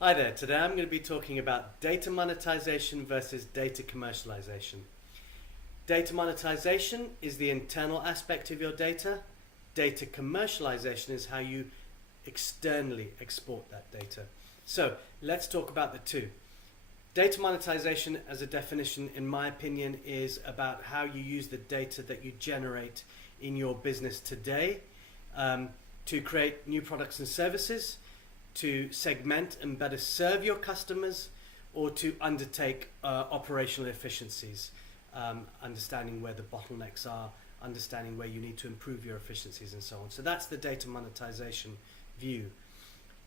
Hi there, today I'm going to be talking about data monetization versus data commercialization. Data monetization is the internal aspect of your data. Data commercialization is how you externally export that data. So let's talk about the two. Data monetization, as a definition, in my opinion, is about how you use the data that you generate in your business today to create new products and services, to segment and better serve your customers, or to undertake operational efficiencies, understanding where the bottlenecks are, understanding where you need to improve your efficiencies and so on. So that's the data monetization view.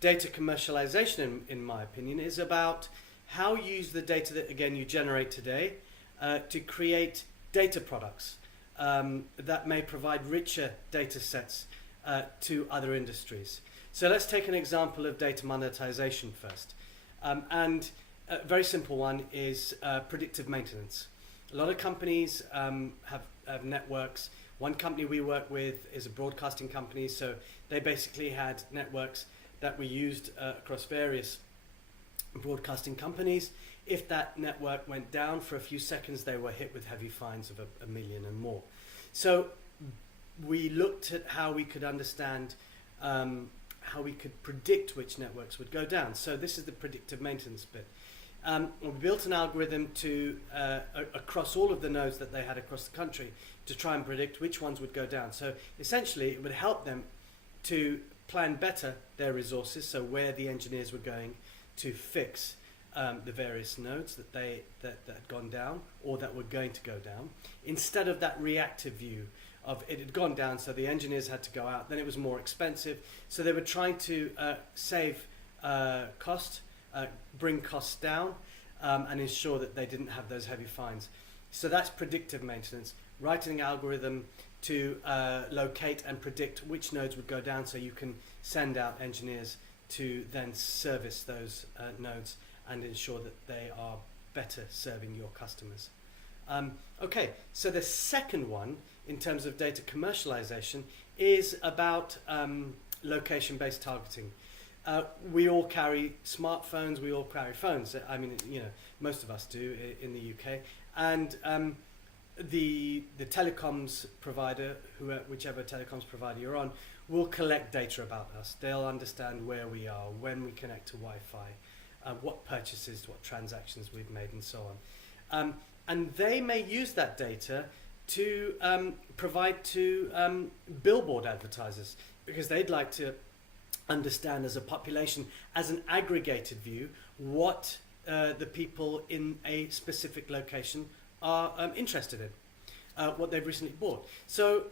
Data commercialization, in my opinion, is about how you use the data that, again, you generate today to create data products that may provide richer data sets to other industries. So let's take an example of data monetization first. And a very simple one is predictive maintenance. A lot of companies have networks. One company we work with is a broadcasting company, so they basically had networks that were used across various broadcasting companies. If that network went down for a few seconds, they were hit with heavy fines of a million and more. So we looked at how we could understand how we could predict which networks would go down. So this is the predictive maintenance bit. We built an algorithm to across all of the nodes that they had across the country to try and predict which ones would go down. So essentially it would help them to plan better their resources, so where the engineers were going to fix the various nodes that had gone down or that were going to go down, instead of that reactive view of it had gone down, so the engineers had to go out, then it was more expensive. So they were trying to save cost, bring costs down, and ensure that they didn't have those heavy fines. So that's predictive maintenance, writing an algorithm to locate and predict which nodes would go down, so you can send out engineers to then service those nodes and ensure that they are better serving your customers. Okay, so the second one in terms of data commercialization is about location-based targeting. We all carry smartphones, we all carry phones. I mean, most of us do in the UK. And the telecoms provider, whichever telecoms provider you're on, will collect data about us. They'll understand where we are, when we connect to Wi-Fi, what purchases, what transactions we've made, and so on. And they may use that data to provide to billboard advertisers, because they'd like to understand as a population, as an aggregated view, what the people in a specific location are interested in, what they've recently bought. So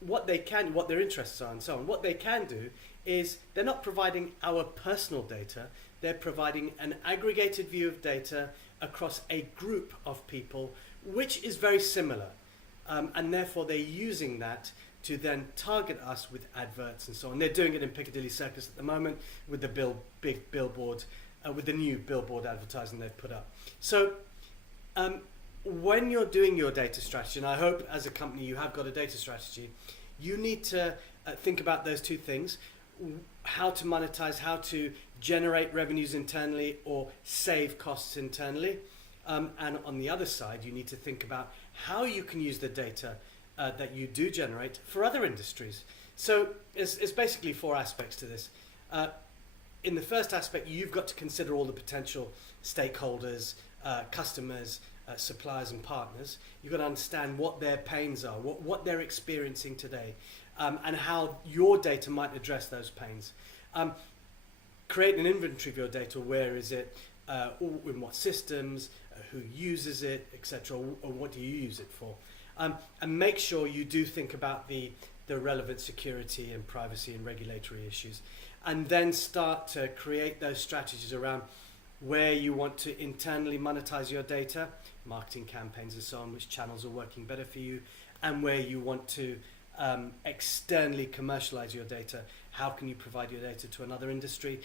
what their interests are and so on. What they can do is they're not providing our personal data, they're providing an aggregated view of data across a group of people, which is very similar. And therefore they're using that to then target us with adverts and so on. They're doing it in Piccadilly Circus at the moment with the big billboard, with the new billboard advertising they've put up. So when you're doing your data strategy, and I hope as a company you have got a data strategy, you need to think about those two things: how to monetize, how to generate revenues internally or save costs internally. And on the other side, you need to think about how you can use the data that you do generate for other industries. So it's basically four aspects to this. In the first aspect, you've got to consider all the potential stakeholders, customers, suppliers and partners. You've got to understand what their pains are, what they're experiencing today, and how your data might address those pains. Create an inventory of your data. Where is it? In what systems? Who uses it, etc. Or what do you use it for? And make sure you do think about the relevant security and privacy and regulatory issues. And then start to create those strategies around where you want to internally monetize your data, marketing campaigns and so on, which channels are working better for you, and where you want to externally commercialize your data. How can you provide your data to another industry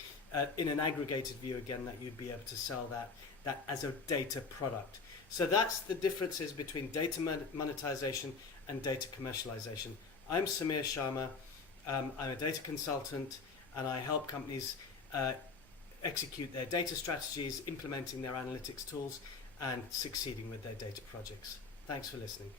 in an aggregated view, again, that you'd be able to sell that as a data product. So that's the differences between data monetization and data commercialization. I'm Samir Sharma. I'm a data consultant, and I help companies execute their data strategies, implementing their analytics tools, and succeeding with their data projects. Thanks for listening.